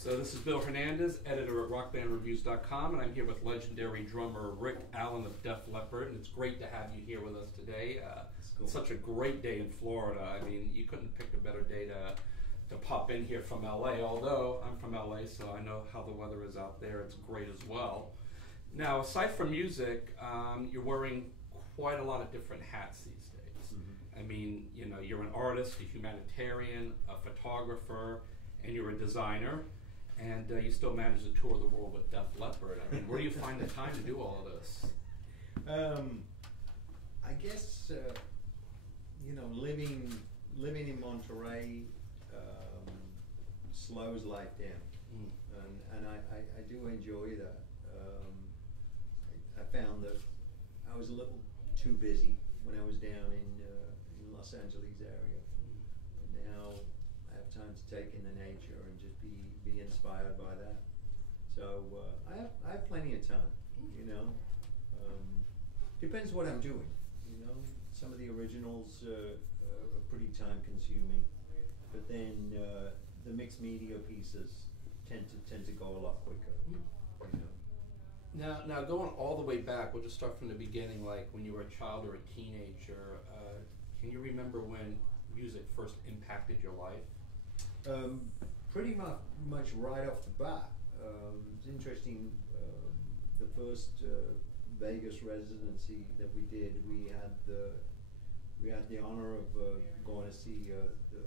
So this is Bill Hernandez, editor at rockbandreviews.com, and I'm here with legendary drummer Rick Allen of Def Leppard, and it's great to have you here with us today. Cool. It's such a great day in Florida. I mean, you couldn't pick a better day to pop in here from LA, although I'm from LA, so I know how the weather is out there. It's great as well. Now, aside from music, you're wearing quite a lot of different hats these days. Mm-hmm. I mean, you know, you're an artist, a humanitarian, a photographer, and you're a designer. And you still manage to tour the world with Def Leppard. I mean, where do you find the time to do all of this? I guess you know, living in Monterey slows life down, and I do enjoy that. I found that I was a little too busy when I was down in Los Angeles area, but now I have time to take in the nature and just be inspired by that. So I have plenty of time, you know. Depends what I'm doing, you know. Some of the originals are pretty time consuming, but then the mixed media pieces tend to go a lot quicker, you know. Now going all the way back, we'll just start from the beginning, like when you were a child or a teenager. Can you remember when music first impacted your life? Pretty much right off the bat. It's interesting. The first Vegas residency that we did, we had the honor of going to see the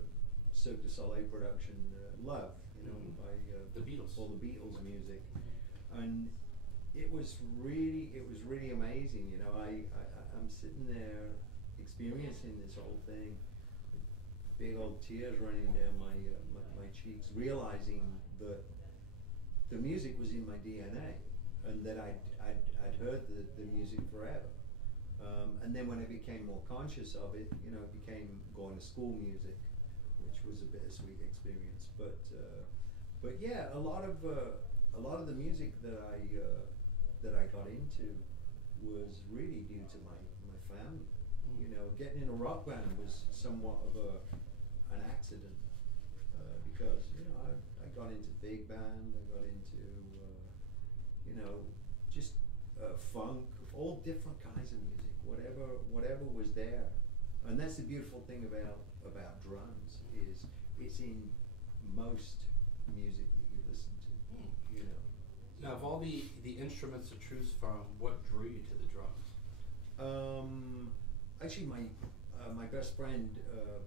Cirque du Soleil production, Love, you know, by the Beatles, all the Beatles music, and it was really amazing. You know, I'm sitting there experiencing this whole thing. Big old tears running down my cheeks, realizing that the music was in my DNA, and that I'd heard the music forever. And then when I became more conscious of it, you know, it became going to school music, which was a bittersweet experience. But yeah, a lot of the music that I got into was really due to my family. You know, getting in a rock band was somewhat of an accident, because, you know, I got into big band, I got into you know, just funk, all different kinds of music, whatever was there. And that's the beautiful thing about drums, is it's in most music that you listen to, you know. Now, of all the instruments to choose from, what drew you to the drums? Actually, my best friend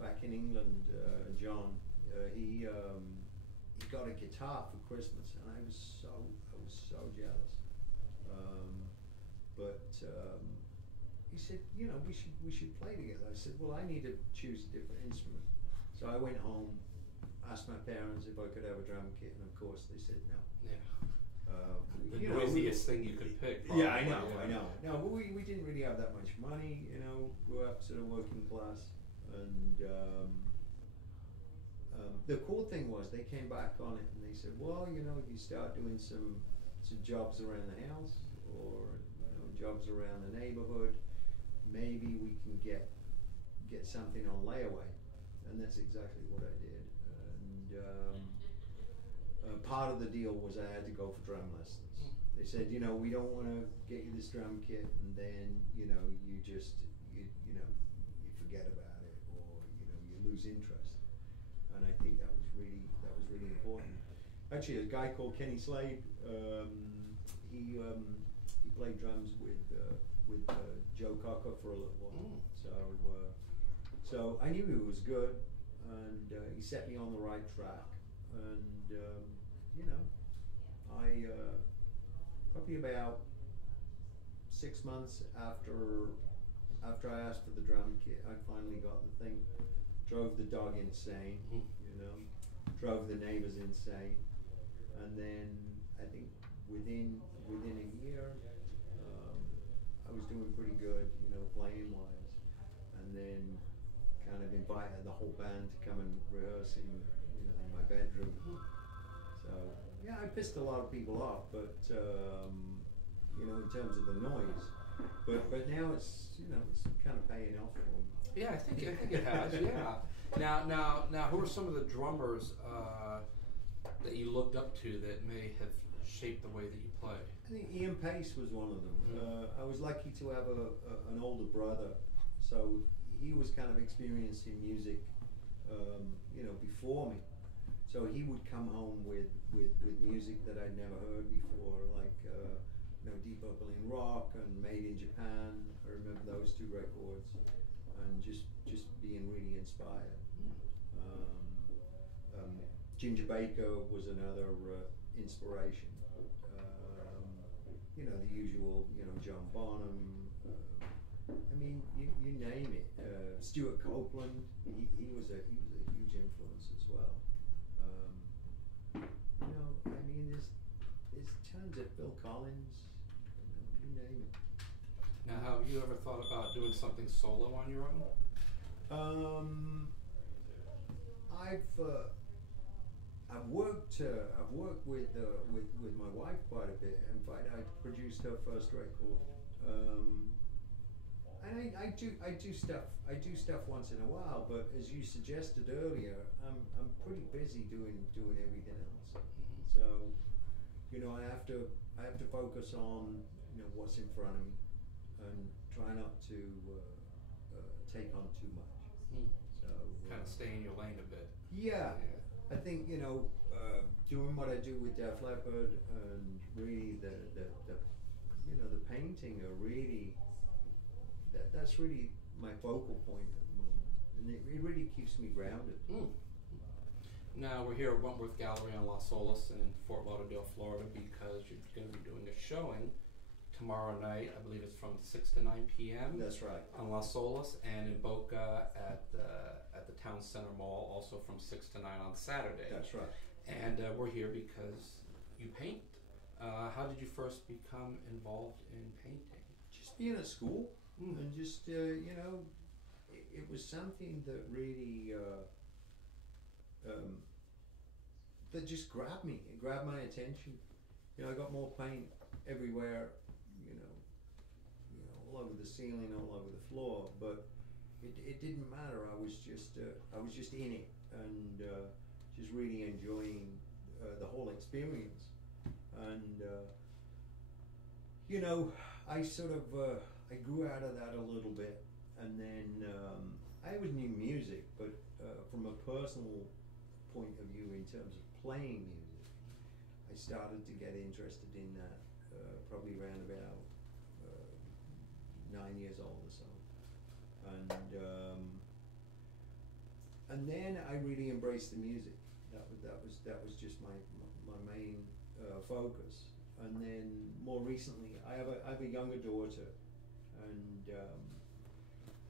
back in England, John, he got a guitar for Christmas, and I was so jealous. But he said, you know, we should play together. I said, well, I need to choose a different instrument. So I went home, asked my parents if I could have a drum kit, and of course they said no. Yeah. The you noisiest thing you could pick. Probably. Yeah, I know. No, but we didn't really have that much money, you know. Grew up sort of working class, and the cool thing was they came back on it and they said, well, you know, if you start doing some jobs around the house, or, you know, jobs around the neighborhood, maybe we can get something on layaway, and that's exactly what I did. And part of the deal was I had to go for drum lessons. They said, you know, we don't want to get you this drum kit and then, you know, you forget about it, or, you know, you lose interest. And I think that was really important. Actually, a guy called Kenny Slade, he played drums with Joe Cocker for a little while. So I knew he was good, and he set me on the right track. And you know, I probably about 6 months after I asked for the drum kit, I finally got the thing. Drove the dog insane, you know, drove the neighbors insane, and then I think within a year, I was doing pretty good, you know, playing wise, and then kind of invited the whole band to come and rehearse in, you know, in my bedroom. So yeah, I pissed a lot of people off, but you know, in terms of the noise. But now it's, you know, it's kind of paying off for me. Yeah, I think it has. Yeah. Now, who are some of the drummers that you looked up to that may have shaped the way that you play? I think Ian Pace was one of them. I was lucky to have an older brother, so he was kind of experiencing music, before me. So he would come home with music that I'd never heard before, like Deep Purple in Rock and Made in Japan. I remember those two records, and just being really inspired. Ginger Baker was another inspiration. The usual, John Bonham. You name it. Stuart Copeland. He was a huge influence as well. There's tons of Bill Collins. You name it. Now, have you ever thought about doing something solo on your own? I've worked with my wife quite a bit. In fact, I produced her first record, and I do stuff once in a while. But as you suggested earlier, I'm pretty busy doing everything else. So, I have to focus on what's in front of me, and try not to take on too much. So kind of stay in your lane a bit. Yeah. I think doing what I do with Def Leppard, and really the painting are really that's really my focal point at the moment, and it really keeps me grounded. Now we're here at Wentworth Gallery on Las Olas in Fort Lauderdale, Florida, because you're going to be doing a showing tomorrow night. I believe it's from 6 to 9 p.m. That's right. On Las Olas, and in Boca at the Town Center Mall, also from 6 to 9 on Saturday. That's right. And we're here because you paint. How did you first become involved in painting? Just being at school, and just it was something that really that just grabbed me. It grabbed my attention. I got more paint everywhere, all over the ceiling, all over the floor, but it didn't matter. I was just in it, and just really enjoying the whole experience. And I sort of I grew out of that a little bit, and then I always knew music, but from a personal point of view, in terms of playing music, I started to get interested in that probably around about 9 years old or so, and then I really embraced the music. That was just my main focus. And then more recently, I have a younger daughter, and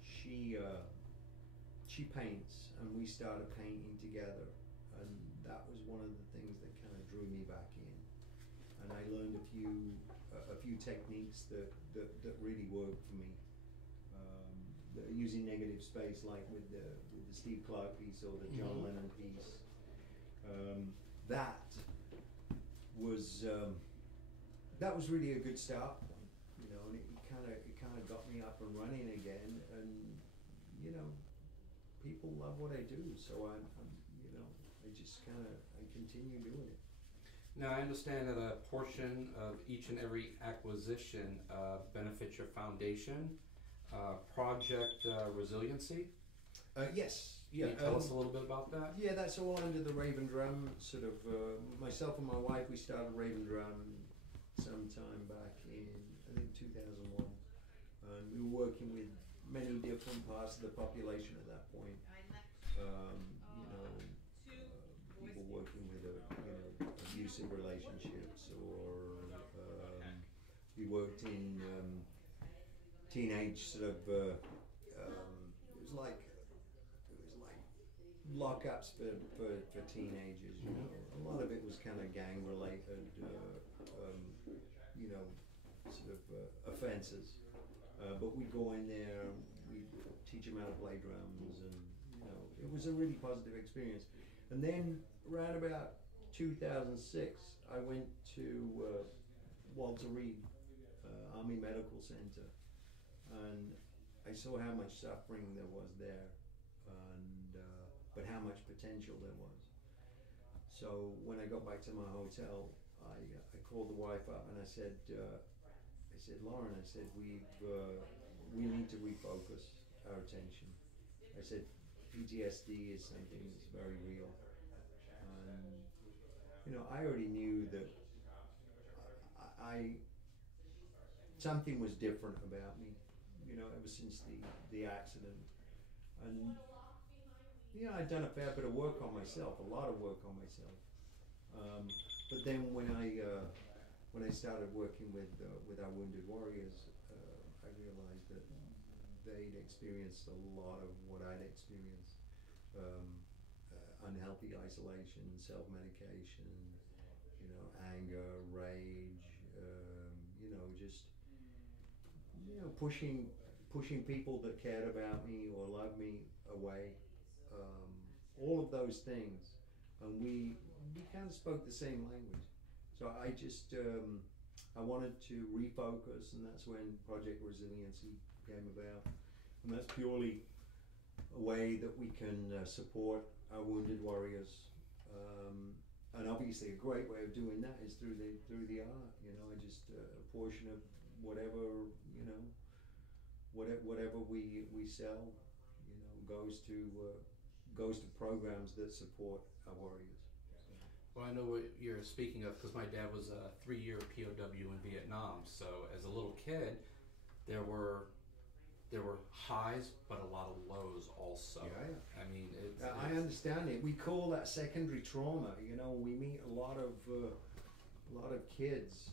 she paints, and we started painting together, and that was one of the things that kind of drew me back in. And I learned a few techniques that really worked for me. Using negative space, like with the Steve Clark piece or the John Lennon piece. That was really a good start point, and it kind of got me up and running again. And people love what I do, so I continue doing it. Now, I understand that a portion of each and every acquisition benefits your foundation, Project Resiliency. Yes. Can you tell us a little bit about that? Yeah, that's all under the Raven Drum sort of. Myself and my wife, we started Raven Drum sometime back in, I think, 2001. And we were working with many different parts of the population at that point. People working with abusive relationships, or we worked in teenage sort of. It was like lockups for teenagers. A lot of it was kind of gang related. Sort of offenses. But we'd go in there, we'd teach them how to play drums, and it was a really positive experience. And then around about 2006, I went to Walter Reed Army Medical Center, and I saw how much suffering there was there, and but how much potential there was. So when I got back to my hotel, I called the wife up and I said, Lauren, I said, we need to refocus our attention. I said, PTSD is something that's very real. And, you know, I already knew that something was different about me, you know, ever since the accident. And, you know, I'd done a fair bit of work on myself, a lot of work on myself. But then when I started working with our wounded warriors, I realized that they'd experienced a lot of what I'd experienced. Unhealthy isolation, self-medication, you know, anger, rage, you know, just, you know, pushing people that cared about me or loved me away, all of those things. And we kind of spoke the same language. So I just, I wanted to refocus, and that's when Project Resiliency came about. And that's purely a way that we can support our wounded warriors. And obviously a great way of doing that is through the art. You know, I just a portion of whatever, you know, whatever we sell, you know, goes to programs that support our warriors. Well, I know what you're speaking of because my dad was a 3-year POW in Vietnam. So as a little kid, there were highs, but a lot of lows also. Yeah. I mean, I understand it. We call that secondary trauma. You know, we meet a lot of kids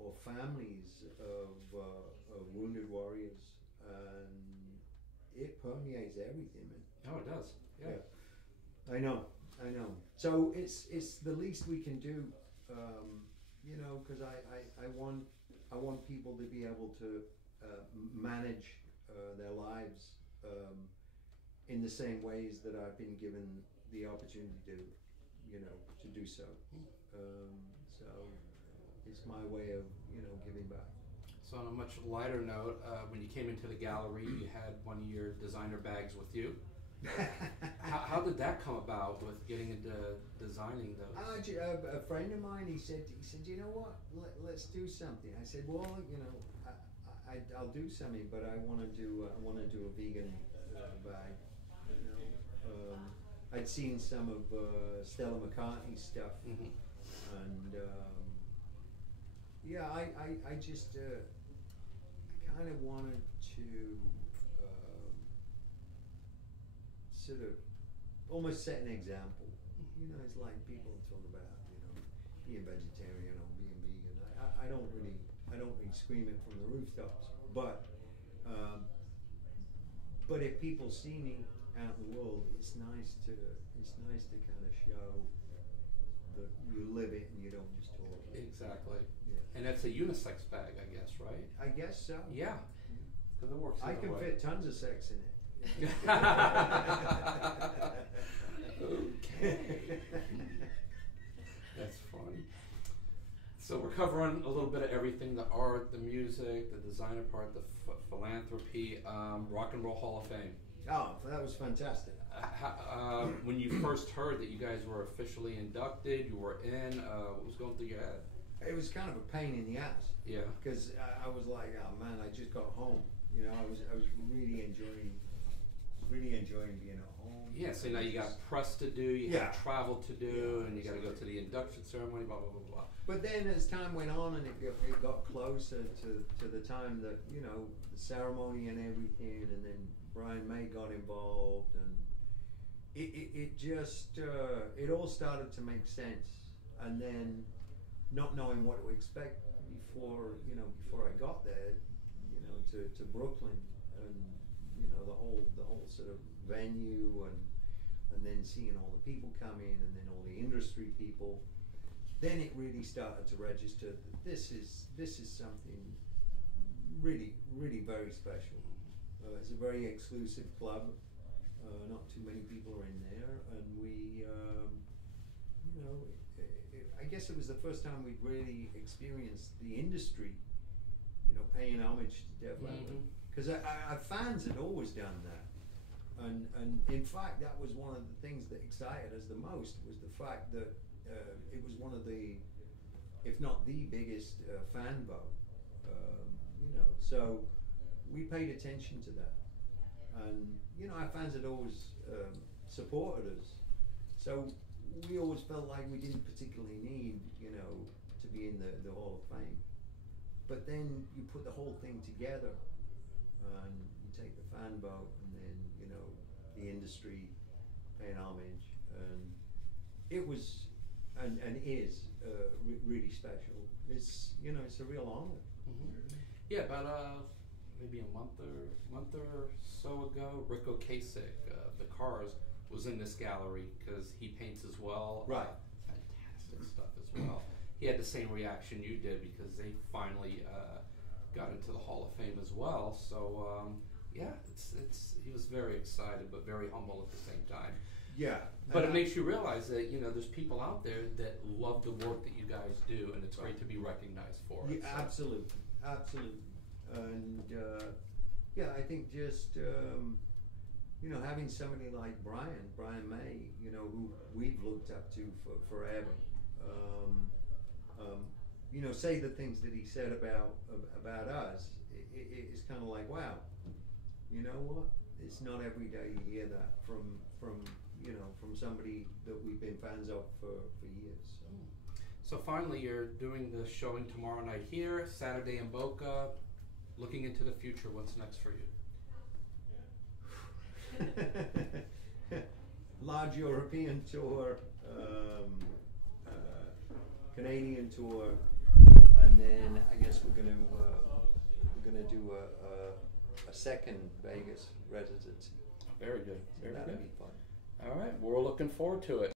or families of wounded warriors, and it permeates everything, man. Oh, it does. Yeah. I know. So it's the least we can do, you know, because I want people to be able to manage their lives in the same ways that I've been given the opportunity to, you know, to do so. So it's my way of, you know, giving back. So on a much lighter note, when you came into the gallery, you had one of your designer bags with you. How did that come about with getting into designing those? A friend of mine, he said, you know what, let's do something. I said, well, you know, I'll do something, but I want to do a vegan bag. You know, I'd seen some of Stella McCartney's stuff, mm-hmm. and yeah, I just I kind of wanted to sort of almost set an example. You know, it's like people talk about, you know, being vegetarian or being vegan. I don't really scream it from the rooftops, but if people see me out in the world, it's nice to kind of show that you live it and you don't just talk it. Exactly. Yeah. And that's a unisex bag, I guess, right? I guess so. Yeah. Because it works. I can fit tons of sex in it. Okay. That's funny. So we're covering a little bit of everything: the art, the music, the designer part, the philanthropy, Rock and Roll Hall of Fame. Oh, that was fantastic. When you first heard that you guys were officially inducted, you were in, what was going through your head? It was kind of a pain in the ass. Yeah. Because I was like, oh man, I just got home. You know, I was really enjoying being at home. Yeah, so now you got press to do, you have travel to do, and you got to go to the induction ceremony, blah, blah, blah, blah. But then as time went on and it got closer to the time that, you know, the ceremony and everything, and then Brian May got involved, and it just, it all started to make sense. And then not knowing what to expect before I got there, you know, to Brooklyn, and you know, the whole sort of venue, and then seeing all the people come in, and then all the industry people, then it really started to register that this is something really, really very special. It's a very exclusive club. Not too many people are in there, and we, you know, I guess it was the first time we'd really experienced the industry, you know, paying homage to Def Leppard. Because our fans had always done that, and in fact that was one of the things that excited us the most, was the fact that it was one of the, if not the biggest fan vote, you know, so we paid attention to that, and you know, our fans had always supported us, so we always felt like we didn't particularly need, you know, to be in the Hall of Fame. But then you put the whole thing together, and you take the fan vote, and then, you know, the industry paying homage, and it was, and is really special. It's, you know, it's a real honor. Mm-hmm. Yeah, about maybe a month or so ago, Rick Ocasek, the Cars, was in this gallery because he paints as well. Right. Fantastic stuff as well. He had the same reaction you did because they finally got into the Hall of Fame as well. So yeah, it's he was very excited but very humble at the same time. Yeah. But it makes you realize that, you know, there's people out there that love the work that you guys do, and it's great to be recognized for it. Yeah, so. Absolutely. And yeah, I think just you know, having somebody like Brian May, you know, who we've looked up to for forever, you know, say the things that he said about us, it's kind of like, wow, you know what? It's not every day you hear that from you know, from somebody that we've been fans of for years. So finally, you're doing the showing tomorrow night here, Saturday in Boca. Looking into the future, what's next for you? Large European tour, Canadian tour, and then I guess we're gonna do a second Vegas residency. Very good. Very That'll good. be fun. All right, we're looking forward to it.